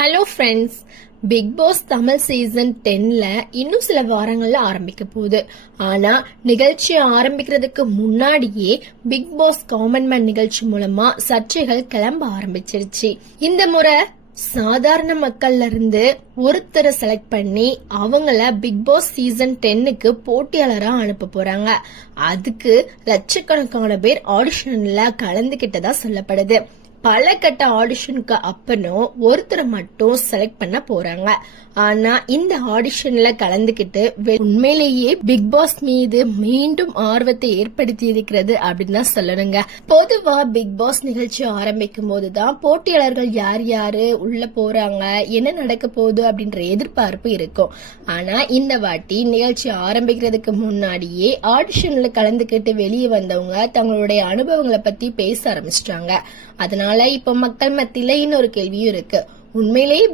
Hello friends, Bigg Boss Tamil season 10ல இன்னும் சில வாரங்கள்ல ஆரம்பிக்க போகுது. ஆனா நிகழ்ச்சி ஆரம்பிக்கிறதுக்கு முன்னாடியே பிக் பாஸ் காமன் மேன் நிகழ்ச்சி மூலமா சர்ச்சைகள் கிளம்ப ஆரம்பிச்சிருச்சு. இந்த முறை சாதாரண மக்கள்ல இருந்து ஒருத்தரை செலக்ட் பண்ணி அவங்கள பிக் பாஸ் சீசன் 10க்கு போட்டியாளரா அனுப்ப போறாங்க. அதுக்கு லட்சக்கணக்கான பேர் ஆடிஷன்ல கலந்துகிட்டதா சொல்லப்படுது. பல கட்ட ஆடிஷனுக்கு அப்புறம் ஒருத்தரை மட்டும் செலக்ட் பண்ண போறாங்க. ஆனா இந்த ஆடிஷன்ல கலந்துகிட்டு உண்மையிலேயே பிக் பாஸ் மீது மீண்டும் ஆர்வத்தை ஏற்படுத்தி இருக்கிறது அப்படின்னு தான் சொல்லணுங்க. பொதுவா பிக் பாஸ் நிகழ்ச்சி ஆரம்பிக்கும் போதுதான் போட்டியாளர்கள் யார் யாரு உள்ள போறாங்க, என்ன நடக்க போகுது அப்படின்ற எதிர்பார்ப்பு இருக்கும். ஆனா இந்த வாட்டி நிகழ்ச்சி ஆரம்பிக்கிறதுக்கு முன்னாடியே ஆடிஷன்ல கலந்துகிட்டு வெளியே வந்தவங்க தங்களுடைய அனுபவங்களை பத்தி பேச ஆரம்பிச்சிட்டாங்க. அதனால இப்ப மக்கள் மத்தியில இன்னொரு கேள்வியும் இருக்கு. உண்மையிலேயே